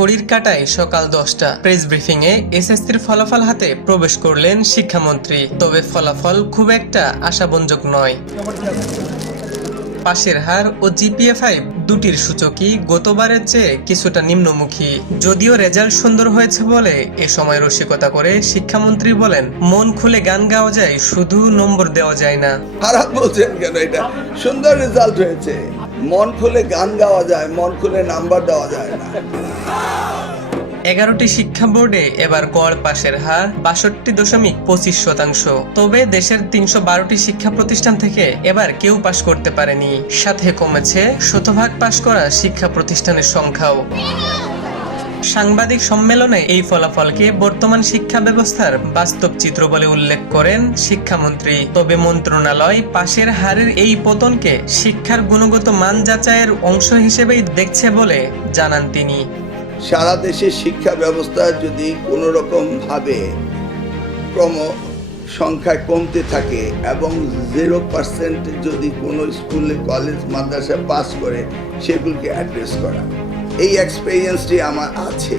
ঘড়ির কাঁটায় সকাল 10টা। প্রেস ব্রিফিং এ এসএসসির ফলাফল হাতে প্রবেশ করলেন শিক্ষামন্ত্রী। তবে ফলাফল খুব একটা আশাবঞ্জক নয়। পাশের হার ও GPA-5 দুটির সূচকই গতবারের চেয়ে কিছুটা নিম্নমুখী। যদিও রেজাল্ট সুন্দর হয়েছে বলে এ সময় রসিকতা করে শিক্ষামন্ত্রী বলেন, মন খুলে গান গাওয়া যায়, শুধু নম্বর দেওয়া যায় না। খারাপ বলছেন কেন? এটা সুন্দর রেজাল্ট হয়েছে। মন খুলে গান গাওয়া যায়, মন খুলে নাম্বার দেওয়া যায় না। 11টি শিক্ষা বোর্ডে এবার গড় পাশের হার 62.25%। তবে দেশের 312টি শিক্ষা প্রতিষ্ঠান থেকে এবার কেউ পাশ করতে পারেনি। সাথে কমেছে শতভাগ পাশ করা শিক্ষা প্রতিষ্ঠানের সংখ্যাও। সাংবাদিক সম্মেলনে এই ফলাফলকে বর্তমান শিক্ষা ব্যবস্থার বাস্তব চিত্র বলে উল্লেখ করেন শিক্ষামন্ত্রী। তবে মন্ত্রণালয় পাশের হারের এই পতনকে শিক্ষার গুণগত মান যাচাইয়ের অংশ হিসেবেই দেখছে বলে জানান তিনি। সারা দেশের শিক্ষা ব্যবস্থা যদি কোনো রকম ভাবে ক্রম সংখ্যায় কমতে থাকে এবং 0% যদি কোনো স্কুলে কলেজ মাদ্রাসা পাস করে, সেগুলোকে অ্যাড্রেস করা, এই এক্সপেরিয়েন্সটি আমার আছে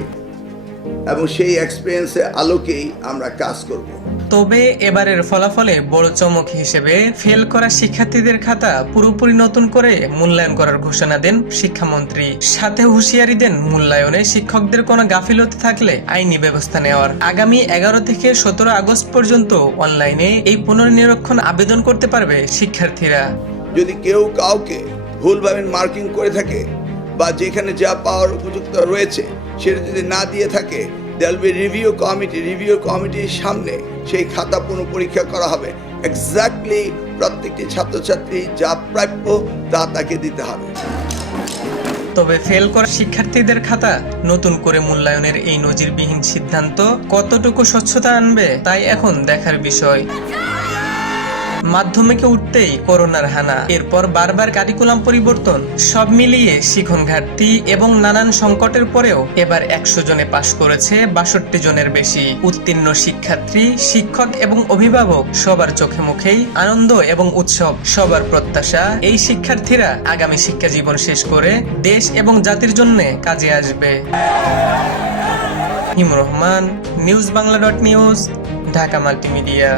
এবং সেই এক্সপেরিয়েন্সের আলোকেই আমরা কাজ করব। তবে এবারের ফলাফলে বড় চমক হিসেবে ফেল করা শিক্ষার্থীদের খাতা পুরোপুরি নতুন করে মূল্যায়ন করার ঘোষণা দেন শিক্ষামন্ত্রী। সাথে হুঁশিয়ারি দেন, মূল্যায়নে শিক্ষকদের কোনো গাফিলতি থাকলে আইনি ব্যবস্থা নেওয়ার। আগামী 11 থেকে 17 আগস্ট পর্যন্ত অনলাইনে এই পুনর্নিরীক্ষণ আবেদন করতে পারবে শিক্ষার্থীরা। যদি কেউ কাউকে ভুলভাবে মার্কিং করে থাকে বা যেখানে যা পাওয়ার উপযুক্ত রয়েছে সেটা যদি না দিয়ে থাকে, দেয়াল বি রিভিউ কমিটির সামনে সেই খাতা পুনঃপরীক্ষা করা হবে। এক্স্যাক্টলি প্রত্যেকটি ছাত্রছাত্রী যা প্রাপ্য তা তাকে দিতে হবে। তবে ফেল করা শিক্ষার্থীদের খাতা নতুন করে মূল্যায়নের এই নজিরবিহীন সিদ্ধান্ত কতটুকু স্বচ্ছতা আনবে তাই এখন দেখার বিষয়। মাধ্যমিকে উঠতেই করোনার হানা, এরপর বারবার কারিকুলাম পরিবর্তন, সব মিলিয়ে শিখন ঘাটতি এবং নানান সংকটের পরেও এবার 100 জনে পাশ করেছে 62 জনের বেশি। উত্তীর্ণ শিক্ষার্থী, শিক্ষক এবং অভিভাবক সবার চোখে মুখেই আনন্দ এবং উৎসব। সবার প্রত্যাশা, এই শিক্ষার্থীরা আগামী শিক্ষা জীবন শেষ করে দেশ এবং জাতির জন্য কাজে আসবে। হিমুর Rahman, news Bangla .news, Dhaka multimedia.